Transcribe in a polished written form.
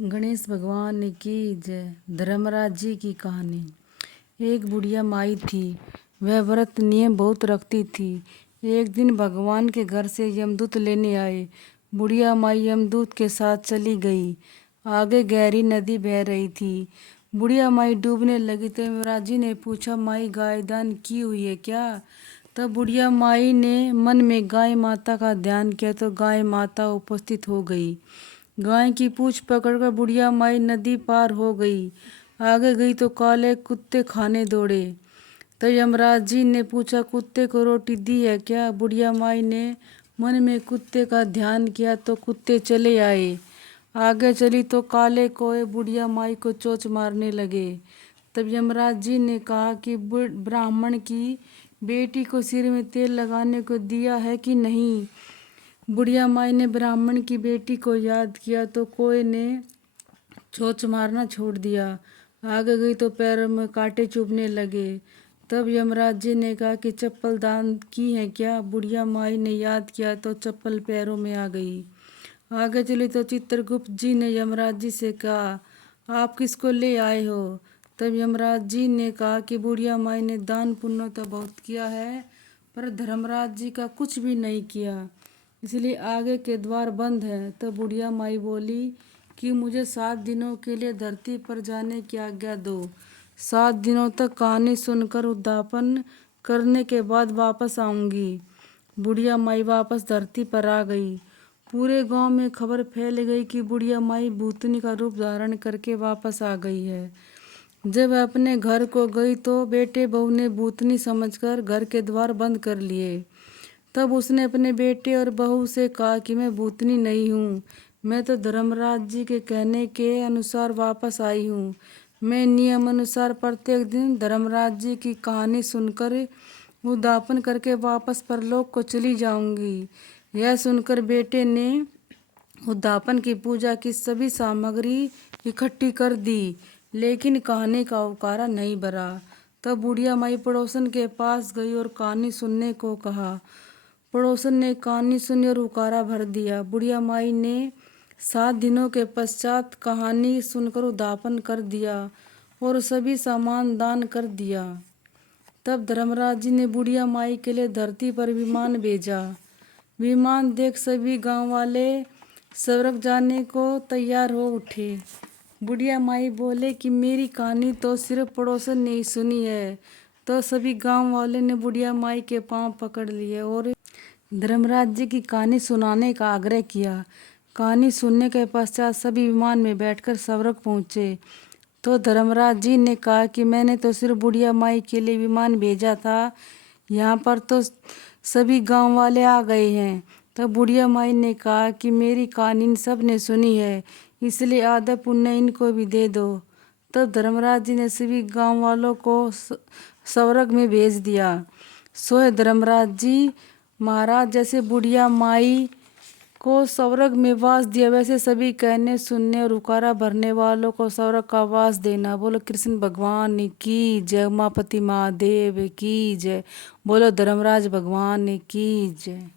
गणेश भगवान की जय। धर्मराज जी की कहानी। एक बुढ़िया माई थी। वह व्रत नियम बहुत रखती थी। एक दिन भगवान के घर से यमदूत लेने आए। बुढ़िया माई यमदूत के साथ चली गई। आगे गहरी नदी बह रही थी। बुढ़िया माई डूबने लगी तो यमराज जी ने पूछा, माई गाय दान की हुई है क्या? तब बुढ़िया माई ने मन में गाय माता का ध्यान किया तो गाय माता उपस्थित हो गई। गाय की पूंछ पकड़कर बुढ़िया माई नदी पार हो गई। आगे गई तो काले कुत्ते खाने दौड़े। तो यमराज जी ने पूछा, कुत्ते को रोटी दी है क्या? बुढ़िया माई ने मन में कुत्ते का ध्यान किया तो कुत्ते चले आए। आगे चली तो काले कोए बुढ़िया माई को चोंच मारने लगे। तब यमराज जी ने कहा कि ब्राह्मण की बेटी को सिर में तेल लगाने को दिया है कि नहीं? बुढ़िया माई ने ब्राह्मण की बेटी को याद किया तो कोई ने चोंच मारना छोड़ दिया। आगे गई तो पैरों में कांटे चुभने लगे। तब यमराज जी ने कहा कि चप्पल दान की है क्या? बुढ़िया माई ने याद किया तो चप्पल पैरों में आ गई। आगे चली तो चित्रगुप्त जी ने यमराज जी से कहा, आप किसको ले आए हो? तब यमराज जी ने कहा कि बुढ़िया माई ने दान पुण्य तो बहुत किया है पर धर्मराज जी का कुछ भी नहीं किया, इसलिए आगे के द्वार बंद है। तब बुढ़िया माई बोली कि मुझे 7 दिनों के लिए धरती पर जाने की आज्ञा दो। 7 दिनों तक कहानी सुनकर उद्यापन करने के बाद वापस आऊंगी। बुढ़िया माई वापस धरती पर आ गई। पूरे गांव में खबर फैल गई कि बुढ़िया माई भूतनी का रूप धारण करके वापस आ गई है। जब वह अपने घर को गई तो बेटे बहू ने भूतनी समझकर घर के द्वार बंद कर लिए। तब उसने अपने बेटे और बहू से कहा कि मैं भूतनी नहीं हूँ, मैं तो धर्मराज जी के कहने के अनुसार वापस आई हूँ। मैं नियम अनुसार प्रत्येक दिन धर्मराज जी की कहानी सुनकर उद्यापन करके वापस परलोक को चली जाऊंगी। यह सुनकर बेटे ने उद्यापन की पूजा की सभी सामग्री इकट्ठी कर दी, लेकिन कहानी का उकारा नहीं भरा। तब बुढ़िया माई पड़ोसन के पास गई और कहानी सुनने को कहा। पड़ोसन ने कहानी सुनी और उकारा भर दिया। बुढ़िया माई ने 7 दिनों के पश्चात कहानी सुनकर उद्यापन कर दिया और सभी सामान दान कर दिया। तब धर्मराज जी ने बुढ़िया माई के लिए धरती पर विमान भेजा। विमान देख सभी गांव वाले स्वर्ग जाने को तैयार हो उठे। बुढ़िया माई बोले कि मेरी कहानी तो सिर्फ पड़ोसन ने ही सुनी है। तो सभी गांव वाले ने बुढ़िया माई के पांव पकड़ लिए और धर्मराज जी की कहानी सुनाने का आग्रह किया। कहानी सुनने के पश्चात सभी विमान में बैठकर स्वर्ग पहुँचे। तो धर्मराज जी ने कहा कि मैंने तो सिर्फ बुढ़िया माई के लिए विमान भेजा था, यहाँ पर तो सभी गांव वाले आ गए हैं। तो बुढ़िया माई ने कहा कि मेरी कहानी सब ने सुनी है, इसलिए आधा पुण्य इनको भी दे दो। तब धर्मराज जी ने सभी गांव वालों को स्वर्ग में भेज दिया। सोए धर्मराज जी महाराज, जैसे बुढ़िया माई को स्वर्ग में वास दिया वैसे सभी कहने सुनने और उकारा भरने वालों को स्वर्ग का वास देना। बोलो कृष्ण भगवान की जय, उमापति महादेव की जय। बोलो धर्मराज भगवान की जय।